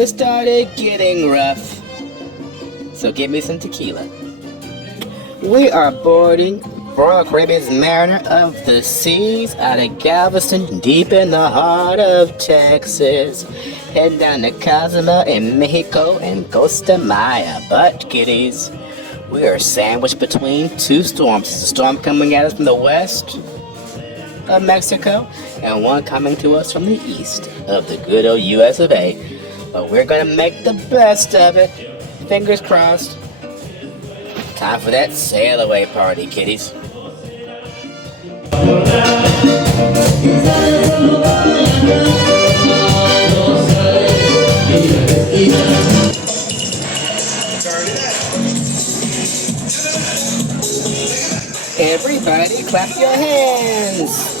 it started getting rough. So give me some tequila. We are boarding Royal Caribbean's Mariner of the Seas out of Galveston, deep in the heart of Texas. Heading down to Cozumel in Mexico and Costa Maya. But, kiddies, we are sandwiched between two storms. There's a storm coming at us from the west of Mexico and one coming to us from the east of the good old US of A. But we're going to make the best of it. Fingers crossed. Time for that sail away party, kiddies. Everybody clap your hands.